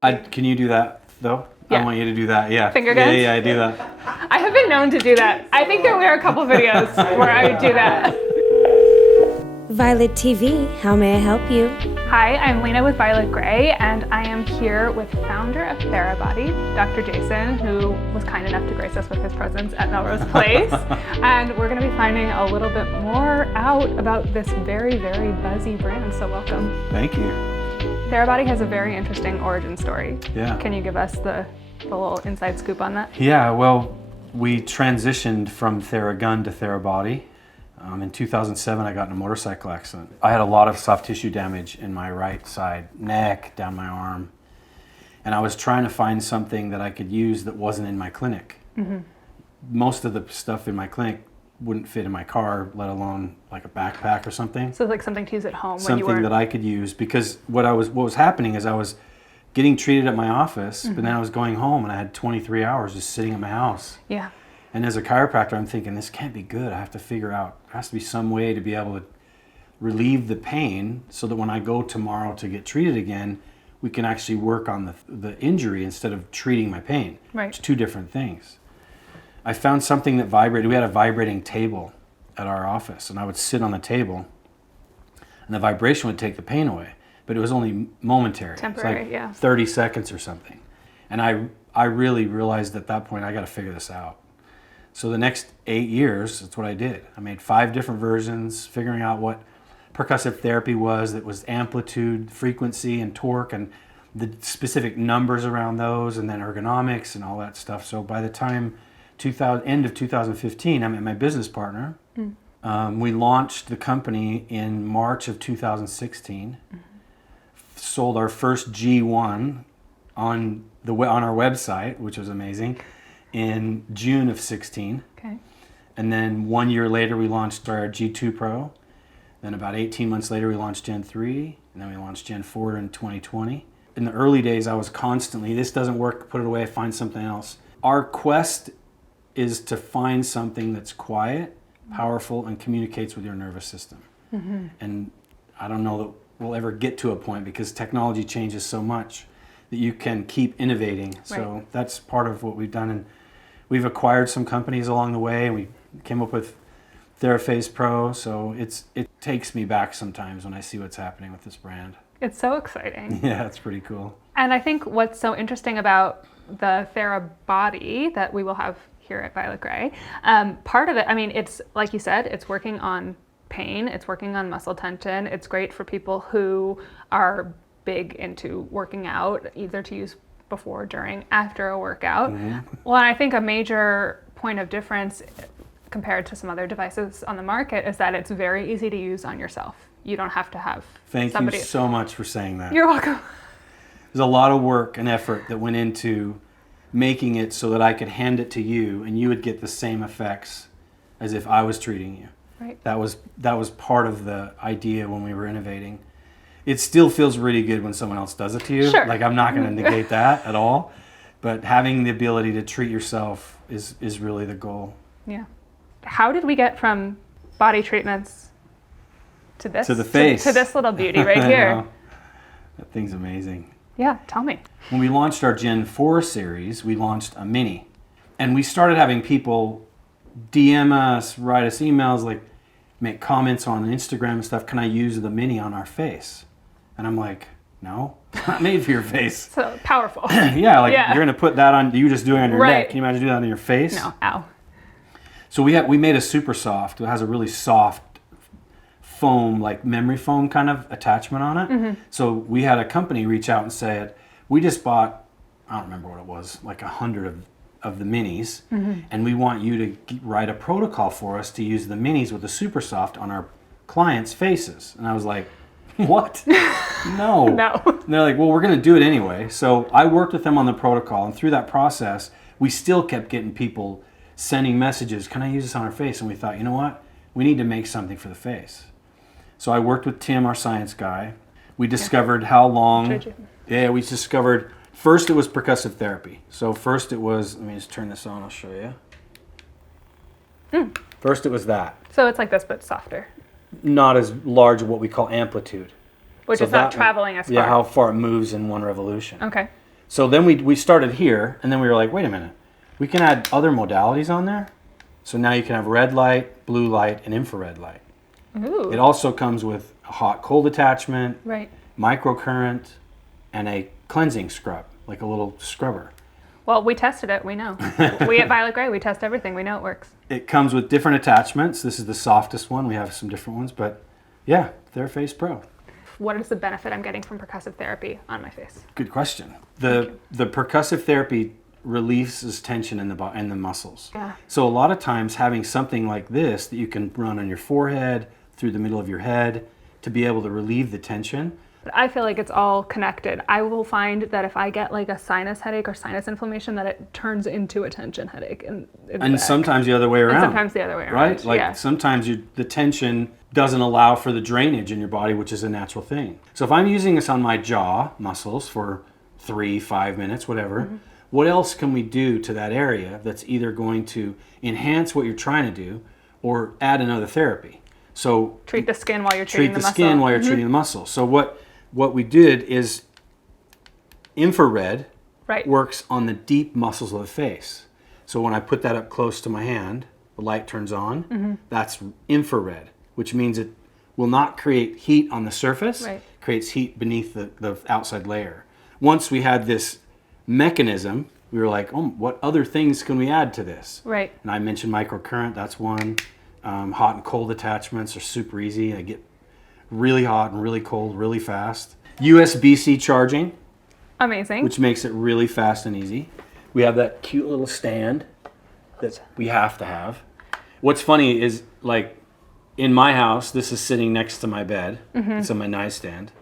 Can you do that though? Yeah. I want you to do that. Yeah. Finger guns? Yeah, I do that. I have been known to do that. I think there were a couple videos where I would do that. Violet TV, how may I help you? Hi, I'm Lena with Violet Gray, and I am here with founder of Therabody, Dr. Jason, who was kind enough to grace us with his presence at Melrose Place. And we're going to be finding a little bit more out about this very, very buzzy brand, so welcome. Thank you. Therabody has a very interesting origin story. Yeah. Can you give us the little inside scoop on that? Yeah, well, we transitioned from Theragun to Therabody. In 2007, I got in a motorcycle accident. I had a lot of soft tissue damage in my right side, neck, down my arm. And I was trying to find something that I could use that wasn't in my clinic. Mm-hmm. Most of the stuff in my clinic wouldn't fit in my car, let alone like a backpack or something. So like something to use at home something when you were... that I could use, because what was happening is I was getting treated at my office, but then I was going home and I had 23 hours just sitting at my house. Yeah. And as a chiropractor, I'm thinking, this can't be good. I have to figure out, there has to be some way to be able to relieve the pain so that when I go tomorrow to get treated again, we can actually work on the injury instead of treating my pain. Right. It's two different things. I found something that vibrated. We had a vibrating table at our office, and I would sit on the table, and the vibration would take the pain away. But it was only momentary. Temporary, it's like yeah. 30 seconds or something. And I really realized at that point, I got to figure this out. So the next 8 years, that's what I did. I made 5 different versions, figuring out what percussive therapy was, that was amplitude, frequency, and torque, and the specific numbers around those, and then ergonomics and all that stuff. So by the time end of 2015, I met my business partner. We launched the company in March of 2016. Sold our first G1 on our website, which was amazing, in June of 16. Okay. And then 1 year later, we launched our G2 Pro. Then about 18 months later, we launched Gen 3. And then we launched Gen 4 in 2020. In the early days, I was constantly, this doesn't work, put it away, find something else. Our quest is to find something that's quiet, powerful, and communicates with your nervous system. Mm-hmm. And I don't know that we'll ever get to a point, because technology changes so much that you can keep innovating. Right. So that's part of what we've done. And we've acquired some companies along the way, and we came up with TheraFace Pro. So it takes me back sometimes when I see what's happening with this brand. It's so exciting. Yeah, it's pretty cool. And I think what's so interesting about the Therabody that we will have here at Violet Gray, part of it, I mean, it's like you said, it's working on pain, it's working on muscle tension. It's great for people who are big into working out, either to use before, during, after a workout. Mm-hmm. Well, and I think a major point of difference compared to some other devices on the market is that it's very easy to use on yourself. You don't have to have somebody. Thank you so much for saying that. You're welcome. There's a lot of work and effort that went into making it so that I could hand it to you and you would get the same effects as if I was treating you. Right. That was part of the idea when we were innovating. It still feels really good when someone else does it to you. Sure. Like, I'm not going to negate that at all. But having the ability to treat yourself is really the goal. Yeah. How did we get from body treatments to this? To the face. To this little beauty right here. That thing's amazing. Yeah, tell me. When we launched our Gen 4 series, we launched a mini. And we started having people DM us, write us emails, like make comments on Instagram and stuff. Can I use the mini on our face? And I'm like, no, it's not made for your face. So powerful. Yeah, you're going to put that on, you just doing it on your right. neck. Can you imagine doing that on your face? No, ow. So we made a super soft. It has a really soft foam, like memory foam kind of attachment on it. Mm-hmm. So we had a company reach out and said, we just bought, I don't remember what it was, like 100 of the minis, mm-hmm. and we want you to write a protocol for us to use the minis with the super soft on our clients' faces. And I was like, what? No. No. And they're like, well, we're going to do it anyway. So I worked with them on the protocol, and through that process, we still kept getting people sending messages, can I use this on our face? And we thought, you know what? We need to make something for the face. So I worked with Tim, our science guy. We discovered how long... Yeah, we discovered... First, it was percussive therapy. So first it was... Let me just turn this on, I'll show you. First it was that. So it's like this, but softer. Not as large as what we call amplitude. Which is not traveling as far. Yeah, how far it moves in one revolution. Okay. So then we started here, and then we were like, wait a minute, we can add other modalities on there. So now you can have red light, blue light, and infrared light. Ooh. It also comes with a hot-cold attachment, Right. microcurrent, and a cleansing scrub, like a little scrubber. Well, we tested it. We know. We at Violet Grey, we test everything. We know it works. It comes with different attachments. This is the softest one. We have some different ones, but yeah, TheraFace Pro. What is the benefit I'm getting from percussive therapy on my face? Good question. The percussive therapy releases tension in the muscles. Yeah. So a lot of times having something like this that you can run on your forehead, through the middle of your head, to be able to relieve the tension. But I feel like it's all connected. I will find that if I get like a sinus headache or sinus inflammation, that it turns into a tension headache. And sometimes the other way around. And sometimes the other way around. Right? Like yeah. sometimes the tension doesn't allow for the drainage in your body, which is a natural thing. So if I'm using this on my jaw muscles for 3-5 minutes, whatever, what else can we do to that area that's either going to enhance what you're trying to do or add another therapy? So Treat the skin while you're treating the muscle. Treat the skin while you're treating the muscle. So what we did is infrared works on the deep muscles of the face. So when I put that up close to my hand, the light turns on. That's infrared, which means it will not create heat on the surface, creates heat beneath the outside layer. Once we had this mechanism, we were like, oh, what other things can we add to this? Right. And I mentioned microcurrent, that's one. Hot and cold attachments are super easy. I get really hot and really cold really fast. USB-C charging. Amazing. Which makes it really fast and easy. We have that cute little stand that we have to have. What's funny is, like, in my house, this is sitting next to my bed. It's on my nightstand.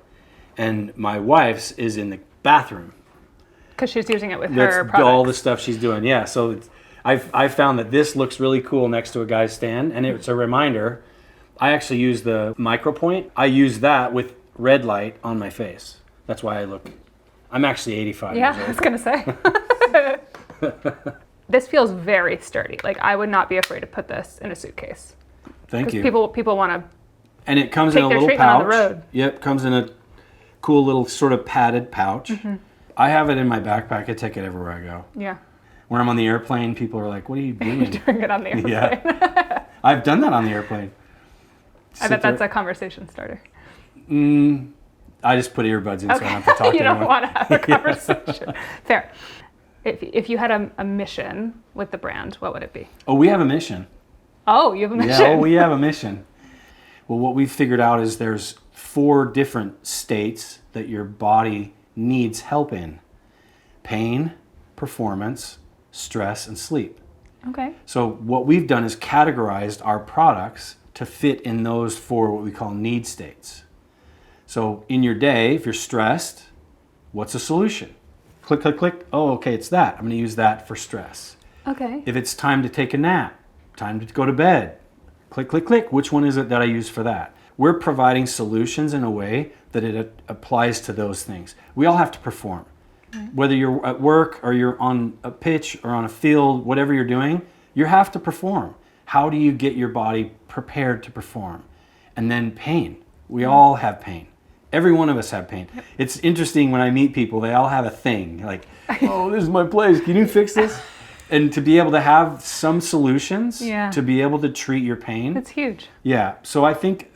And my wife's is in the bathroom. Because she's using it with her That's products. all the stuff she's doing. Yeah, so I found that this looks really cool next to a guy's stand, and it's a reminder. I actually use the micropoint. I use that with red light on my face. That's why I'm actually 85 years old. Yeah, I was going to say. This feels very sturdy. Like, I would not be afraid to put this in a suitcase. Thank you. People want to And it comes in a little pouch. on the road. Yep, comes in a cool little sort of padded pouch. I have it in my backpack. I take it everywhere I go. Yeah. When I'm on the airplane, people are like, what are you doing? Doing it on the airplane. Yeah. I've done that on the airplane. I bet that's a conversation starter. I just put earbuds in so I don't have to talk to You don't anyone. want to have a conversation. Fair. If you had a mission with the brand, what would it be? Oh, we have a mission. Oh, you have a mission? Yeah, we have a mission. Well, what we've figured out is there's 4 different states that your body needs help in. Pain, performance, stress, and sleep. Okay. So what we've done is categorized our products to fit in those 4 what we call need states. So in your day, if you're stressed, what's a solution? Click, click, click. Oh, okay, it's that. I'm going to use that for stress. Okay. If it's time to take a nap, time to go to bed, click, click, click. Which one is it that I use for that? We're providing solutions in a way that it applies to those things. We all have to perform. Right. Whether you're at work or you're on a pitch or on a field, whatever you're doing, you have to perform. How do you get your body prepared to perform? And then pain. We all have pain. Every one of us have pain. Yep. It's interesting when I meet people, they all have a thing. Like, oh, this is my place. Can you fix this? And to be able to have some solutions to be able to treat your pain. It's huge. Yeah. So I think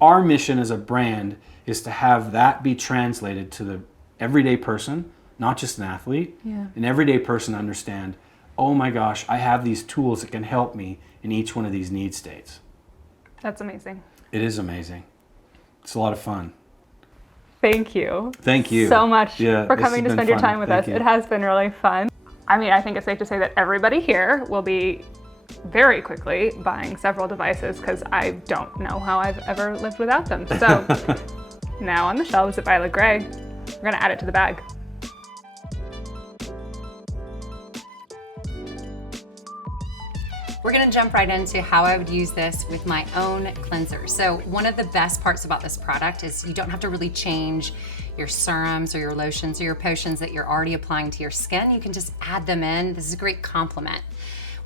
our mission as a brand is to have that be translated to the everyday person, not just an athlete. Yeah. An everyday person understand, oh my gosh, I have these tools that can help me in each one of these need states. That's amazing. It is amazing. It's a lot of fun. Thank you. Thank you so much for coming to spend your time with us. It has been really fun. I mean, I think it's safe to say that everybody here will be very quickly buying several devices because I don't know how I've ever lived without them. So now on the shelves at Violet Grey, we're going to add it to the bag. We're gonna jump right into how I would use this with my own cleanser. So one of the best parts about this product is you don't have to really change your serums or your lotions or your potions that you're already applying to your skin. You can just add them in. This is a great complement.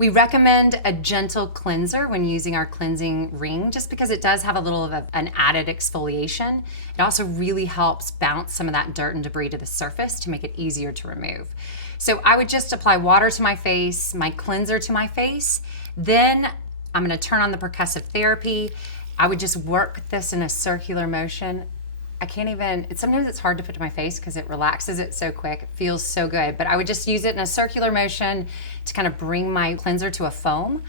We recommend a gentle cleanser when using our cleansing ring, just because it does have a little of an added exfoliation. It also really helps bounce some of that dirt and debris to the surface to make it easier to remove. So I would just apply water to my face, my cleanser to my face, then I'm gonna turn on the percussive therapy. I would just work this in a circular motion. I can't even, sometimes it's hard to put to my face because it relaxes it so quick. It feels so good, but I would just use it in a circular motion to kind of bring my cleanser to a foam.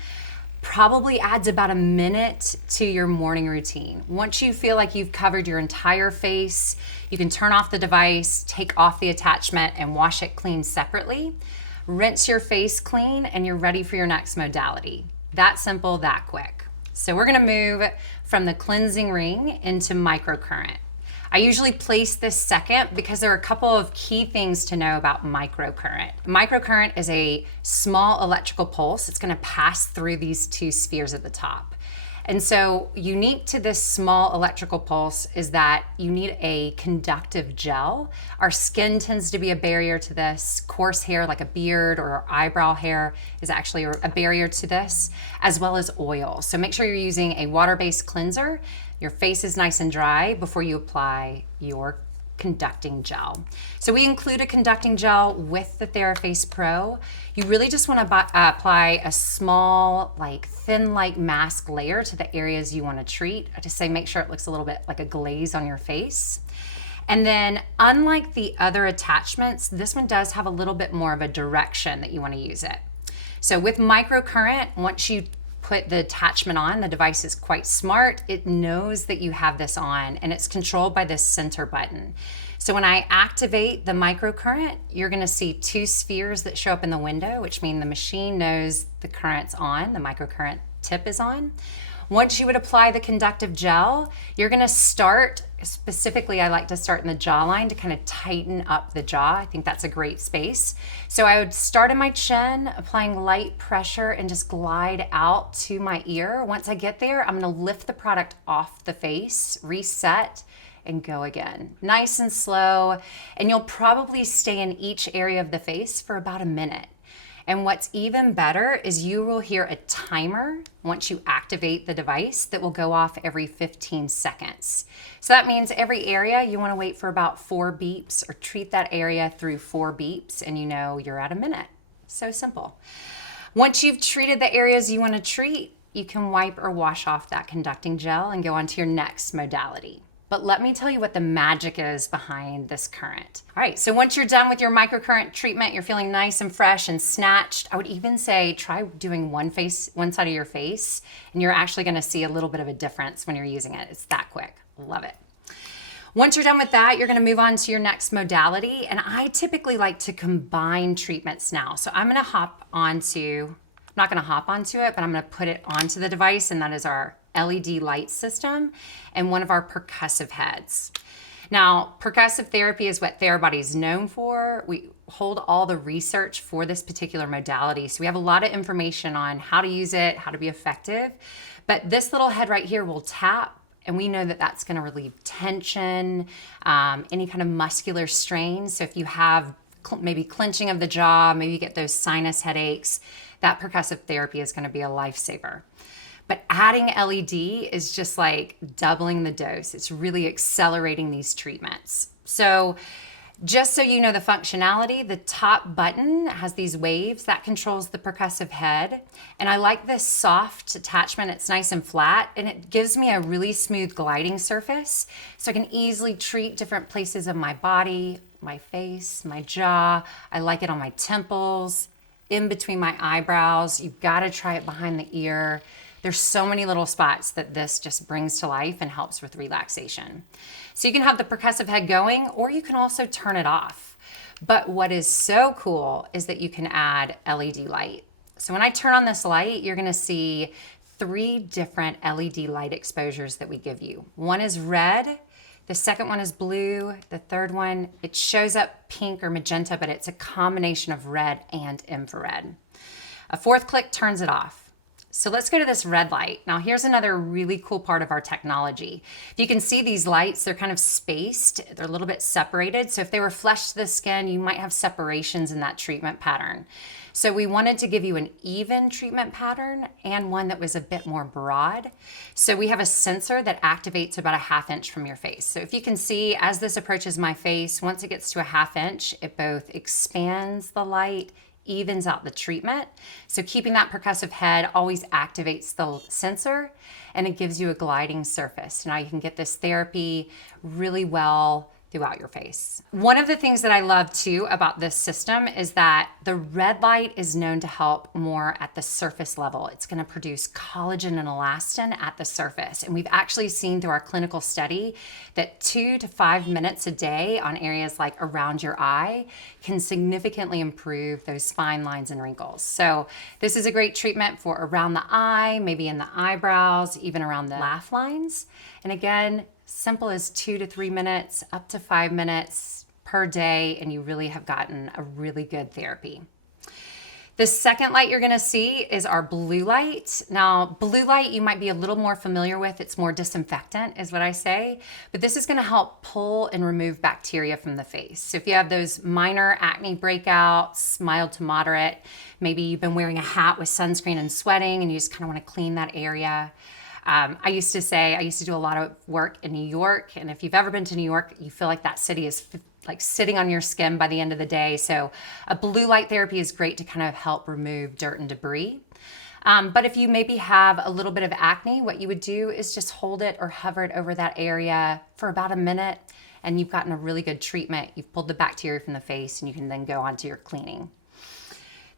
Probably adds about a minute to your morning routine. Once you feel like you've covered your entire face, you can turn off the device, take off the attachment, and wash it clean separately. Rinse your face clean, and you're ready for your next modality. That simple, that quick. So we're gonna move from the cleansing ring into microcurrent. I usually place this second because there are a couple of key things to know about microcurrent. Microcurrent is a small electrical pulse. It's gonna pass through these two spheres at the top. And so unique to this small electrical pulse is that you need a conductive gel. Our skin tends to be a barrier to this. Coarse hair like a beard or eyebrow hair is actually a barrier to this, as well as oil. So make sure you're using a water-based cleanser. Your face is nice and dry before you apply your conducting gel. So we include a conducting gel with the TheraFace Pro. You really just want to apply a small, like thin like mask layer to the areas you want to treat. I just say make sure it looks a little bit like a glaze on your face. And then unlike the other attachments, this one does have a little bit more of a direction that you want to use it. So with microcurrent, once you put the attachment on, the device is quite smart. It knows that you have this on, and it's controlled by this center button. So when I activate the microcurrent, you're gonna see two spheres that show up in the window, which mean the machine knows the current's on, the microcurrent tip is on. Once you would apply the conductive gel, you're gonna start, specifically I like to start in the jawline to kind of tighten up the jaw. I think that's a great space. So I would start in my chin, applying light pressure and just glide out to my ear. Once I get there, I'm gonna lift the product off the face, reset, and go again. Nice and slow, and you'll probably stay in each area of the face for about a minute. And what's even better is you will hear a timer once you activate the device that will go off every 15 seconds. So that means every area you want to wait for about 4 beeps or treat that area through 4 beeps and you know you're at a minute. So simple. Once you've treated the areas you want to treat, you can wipe or wash off that conducting gel and go on to your next modality. But let me tell you what the magic is behind this current. All right, so once you're done with your microcurrent treatment, you're feeling nice and fresh and snatched. I would even say try doing one side of your face, and you're actually gonna see a little bit of a difference when you're using it. It's that quick, love it. Once you're done with that, you're gonna move on to your next modality, and I typically like to combine treatments now. So I'm not gonna hop onto it, but I'm gonna put it onto the device, and that is our LED light system and one of our percussive heads. Now, percussive therapy is what Therabody is known for. We hold all the research for this particular modality. So we have a lot of information on how to use it, how to be effective. But this little head right here will tap, and we know that that's gonna relieve tension, any kind of muscular strain. So if you have maybe clenching of the jaw, maybe you get those sinus headaches, that percussive therapy is gonna be a lifesaver. But adding LED is just like doubling the dose. It's really accelerating these treatments. So just so you know the functionality, the top button has these waves that controls the percussive head. And I like this soft attachment. It's nice and flat, and it gives me a really smooth gliding surface. So I can easily treat different places of my body, my face, my jaw. I like it on my temples, in between my eyebrows. You've gotta try it behind the ear. There's so many little spots that this just brings to life and helps with relaxation. So you can have the percussive head going, or you can also turn it off. But what is so cool is that you can add LED light. So when I turn on this light, you're gonna see 3 different LED light exposures that we give you. One is red, the second one is blue, the third one, it shows up pink or magenta, but it's a combination of red and infrared. A 4th click turns it off. So let's go to this red light. Now here's another really cool part of our technology. If you can see these lights, they're kind of spaced. They're a little bit separated. So if they were flush to the skin, you might have separations in that treatment pattern. So we wanted to give you an even treatment pattern and one that was a bit more broad. So we have a sensor that activates about a 1/2 inch from your face. So if you can see, as this approaches my face, once it gets to a 1/2 inch, it both expands the light, evens out the treatment. So keeping that percussive head always activates the sensor, and it gives you a gliding surface. Now you can get this therapy really well throughout your face. One of the things that I love too about this system is that the red light is known to help more at the surface level. It's going to produce collagen and elastin at the surface. And we've actually seen through our clinical study that 2 to 5 minutes a day on areas like around your eye can significantly improve those fine lines and wrinkles. So this is a great treatment for around the eye, maybe in the eyebrows, even around the laugh lines. And again, simple as 2 to 3 minutes, up to 5 minutes per day, and you really have gotten a really good therapy. The second light you're gonna see is our blue light. Now, blue light you might be a little more familiar with. It's more disinfectant is what I say, but this is gonna help pull and remove bacteria from the face. So if you have those minor acne breakouts, mild to moderate, maybe you've been wearing a hat with sunscreen and sweating and you just kind of wanna clean that area. I used to do a lot of work in New York, and if you've ever been to New York, you feel like that city is like sitting on your skin by the end of the day. So a blue light therapy is great to kind of help remove dirt and debris. But if you maybe have a little bit of acne, what you would do is just hold it or hover it over that area for about a minute, and you've gotten a really good treatment. You've pulled the bacteria from the face, and you can then go on to your cleaning.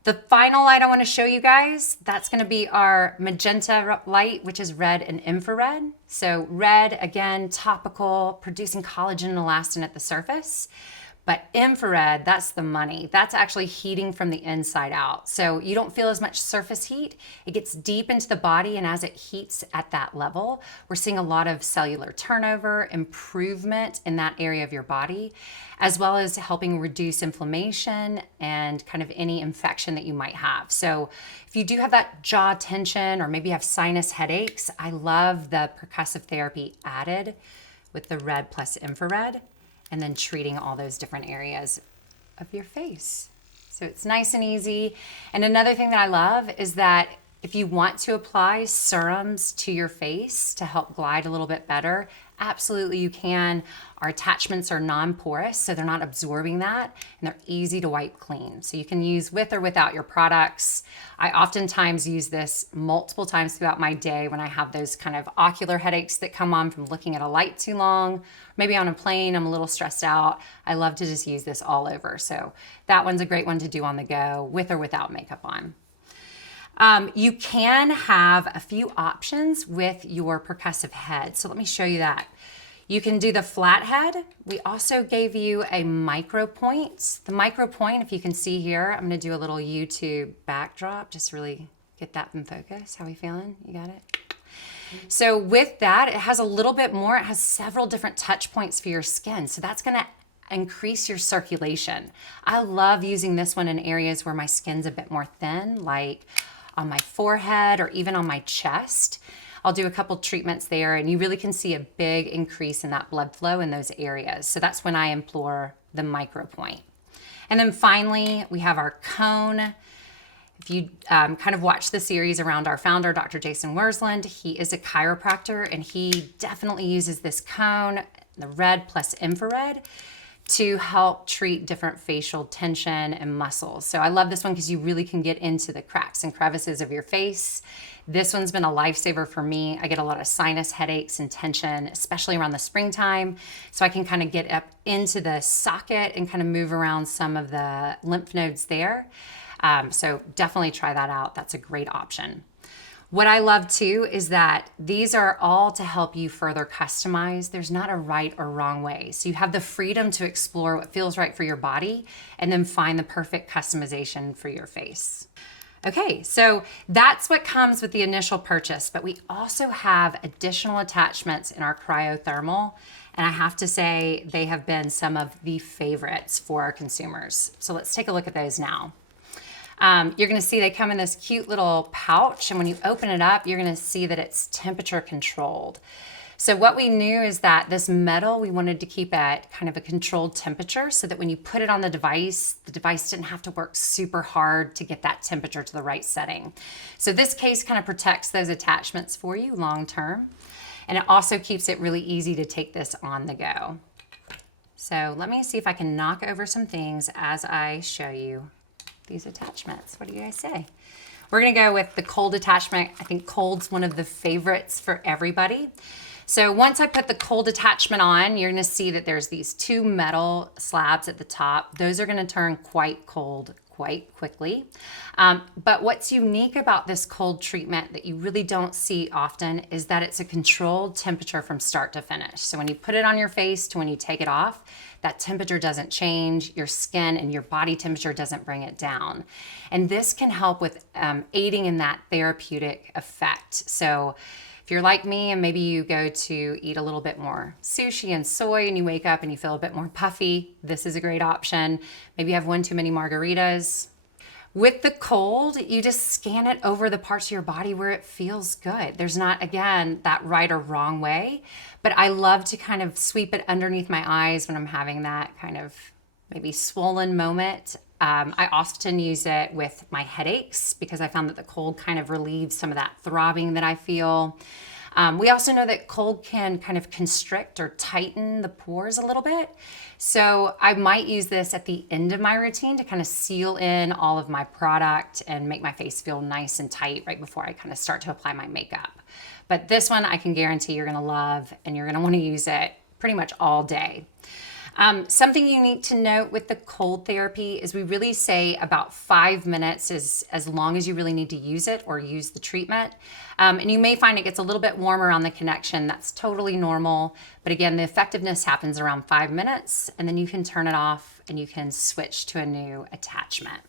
The final light I want to show you guys, that's going to be our magenta light, which is red and infrared. So red, again, topical, producing collagen and elastin at the surface. But infrared, that's the money. That's actually heating from the inside out. So you don't feel as much surface heat. It gets deep into the body, and as it heats at that level, we're seeing a lot of cellular turnover, improvement in that area of your body, as well as helping reduce inflammation and kind of any infection that you might have. So if you do have that jaw tension or maybe have sinus headaches, I love the percussive therapy added with the red plus infrared, and then treating all those different areas of your face. So it's nice and easy. And another thing that I love is that if you want to apply serums to your face to help glide a little bit better, absolutely you can. Our attachments are non-porous, so they're not absorbing that, and they're easy to wipe clean. So you can use with or without your products. I oftentimes use this multiple times throughout my day when I have those kind of ocular headaches that come on from looking at a light too long. Maybe on a plane, I'm a little stressed out. I love to just use this all over. So that one's a great one to do on the go, with or without makeup on. You can have a few options with your percussive head. So let me show you that. You can do the flat head. We also gave you a micro point. The micro point, if you can see here, I'm gonna do a little YouTube backdrop, just really get that in focus. How are we feeling? You got it? So with that, it has a little bit more. It has several different touch points for your skin. So that's gonna increase your circulation. I love using this one in areas where my skin's a bit more thin, like on my forehead or even on my chest. I'll do a couple treatments there, and you really can see a big increase in that blood flow in those areas. So that's when I implore the micro point. And then finally, we have our cone. If you kind of watch the series around our founder, Dr. Jason Wersland, he is a chiropractor, and he definitely uses this cone, the red plus infrared, to help treat different facial tension and muscles. So I love this one because you really can get into the cracks and crevices of your face. This one's been a lifesaver for me. I get a lot of sinus headaches and tension, especially around the springtime. So I can kind of get up into the socket and kind of move around some of the lymph nodes there. So definitely try that out. That's a great option. What I love too is that these are all to help you further customize. There's not a right or wrong way. So you have the freedom to explore what feels right for your body and then find the perfect customization for your face. Okay, so that's what comes with the initial purchase, but we also have additional attachments in our cryothermal, and I have to say they have been some of the favorites for our consumers. So let's take a look at those now. You're gonna see they come in this cute little pouch, and when you open it up, you're gonna see that it's temperature controlled. So what we knew is that this metal, we wanted to keep at kind of a controlled temperature so that when you put it on the device didn't have to work super hard to get that temperature to the right setting. So this case kind of protects those attachments for you long term. And it also keeps it really easy to take this on the go. So let me see if I can knock over some things as I show you these attachments. What do you guys say? We're gonna go with the cold attachment. I think cold's one of the favorites for everybody. So once I put the cold attachment on, you're gonna see that there's these two metal slabs at the top. Those are gonna turn quite cold quite quickly. But what's unique about this cold treatment that you really don't see often is that it's a controlled temperature from start to finish. So when you put it on your face to when you take it off, that temperature doesn't change, your skin and your body temperature doesn't bring it down. And this can help with aiding in that therapeutic effect. So if you're like me and maybe you go to eat a little bit more sushi and soy and you wake up and you feel a bit more puffy, this is a great option. Maybe you have one too many margaritas. With the cold, you just scan it over the parts of your body where it feels good. There's not, again, that right or wrong way, but I love to kind of sweep it underneath my eyes when I'm having that kind of maybe swollen moment. I often use it with my headaches because I found that the cold kind of relieves some of that throbbing that I feel. We also know that cold can kind of constrict or tighten the pores a little bit. So I might use this at the end of my routine to kind of seal in all of my product and make my face feel nice and tight right before I kind of start to apply my makeup. But this one I can guarantee you're gonna love and you're gonna wanna use it pretty much all day. Something you need to note with the cold therapy is we really say about 5 minutes is as long as you really need to use it or use the treatment. And you may find it gets a little bit warmer on the connection. That's totally normal. But again, the effectiveness happens around 5 minutes and then you can turn it off and you can switch to a new attachment.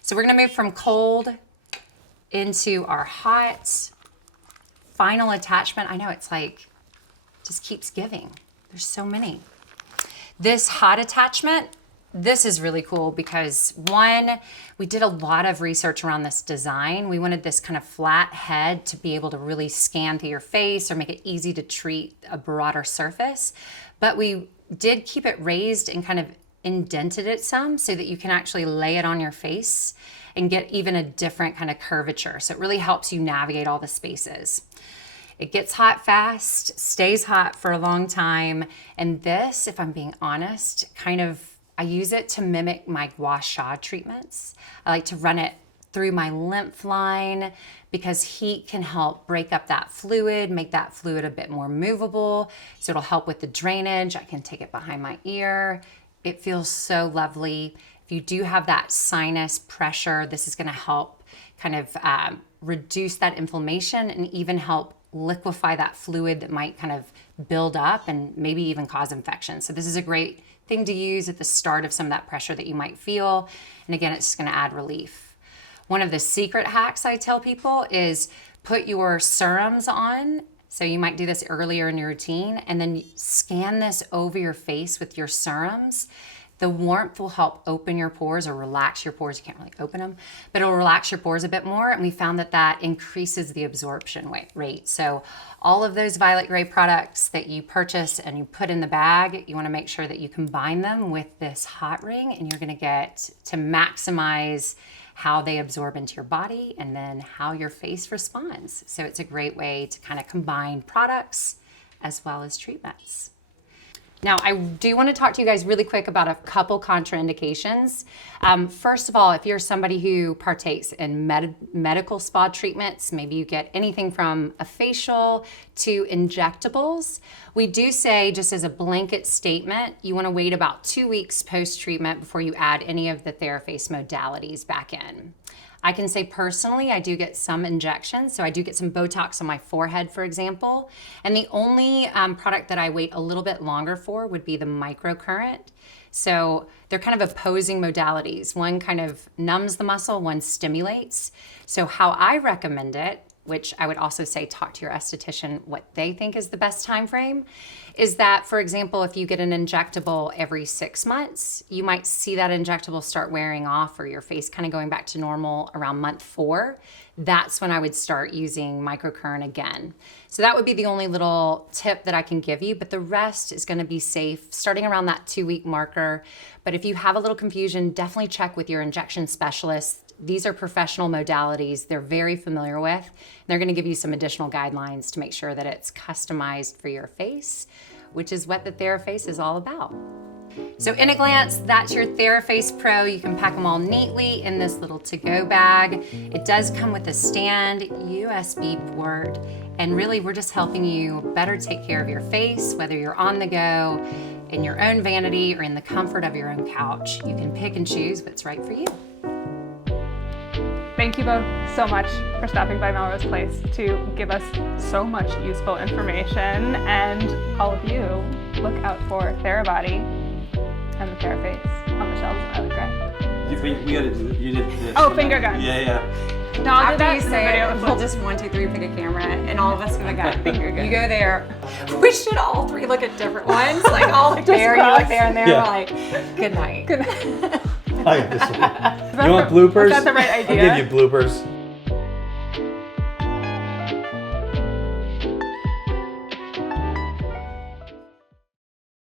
So we're gonna move from cold into our hot final attachment. I know it's like, just keeps giving. There's so many. This hot attachment, this is really cool because one, we did a lot of research around this design. We wanted this kind of flat head to be able to really scan through your face or make it easy to treat a broader surface. But we did keep it raised and kind of indented it some so that you can actually lay it on your face and get even a different kind of curvature. So it really helps you navigate all the spaces. It gets hot fast, stays hot for a long time. And this, if I'm being honest, I use it to mimic my gua sha treatments. I like to run it through my lymph line because heat can help break up that fluid, make that fluid a bit more movable. So it'll help with the drainage. I can take it behind my ear. It feels so lovely. If you do have that sinus pressure, this is gonna help kind of reduce that inflammation and even help liquefy that fluid that might kind of build up and maybe even cause infection. So this is a great thing to use at the start of some of that pressure that you might feel. And again, it's just gonna add relief. One of the secret hacks I tell people is put your serums on. So you might do this earlier in your routine and then scan this over your face with your serums. The warmth will help open your pores or relax your pores. You can't really open them, but it'll relax your pores a bit more. And we found that that increases the absorption rate. So all of those violet gray products that you purchase and you put in the bag, you wanna make sure that you combine them with this hot ring and you're gonna get to maximize how they absorb into your body and then how your face responds. So it's a great way to kind of combine products as well as treatments. Now, I do want to talk to you guys really quick about a couple contraindications. First of all, if you're somebody who partakes in medical spa treatments, maybe you get anything from a facial to injectables, we do say, just as a blanket statement, you want to wait about 2 weeks post-treatment before you add any of the TheraFace modalities back in. I can say personally, I do get some injections. So I do get some Botox on my forehead, for example. And the only product that I wait a little bit longer for would be the microcurrent. So they're kind of opposing modalities. One kind of numbs the muscle, one stimulates. So how I recommend it which I would also say talk to your esthetician what they think is the best time frame, is that, for example, if you get an injectable every 6 months, you might see that injectable start wearing off or your face kind of going back to normal around month 4. That's when I would start using microcurrent again. So that would be the only little tip that I can give you, but the rest is going to be safe starting around that 2-week marker. But if you have a little confusion, definitely check with your injection specialist. These are professional modalities they're very familiar with. They're going to give you some additional guidelines to make sure that it's customized for your face, which is what the TheraFace is all about. So in a glance, that's your TheraFace Pro. You can pack them all neatly in this little to-go bag. It does come with a stand, USB port, and really we're just helping you better take care of your face, whether you're on the go, in your own vanity, or in the comfort of your own couch. You can pick and choose what's right for you. Thank you both so much for stopping by Melrose Place to give us so much useful information. And all of you, look out for Therabody and the TheraFace on the shelves of Violet Grey. We gotta do it. You did this. Oh, finger guns. Yeah. No, I'll do After that you in the say video. it, we'll just 1, 2, 3 pick a camera, and all of us give a gun. Finger gun. You go there. We should all 3 look at different ones. Like I'll look Just there, you cross. look there, and there. Yeah. We're like, good night. Good. I got this one. You want bloopers? Was that the right idea? I'll give you bloopers.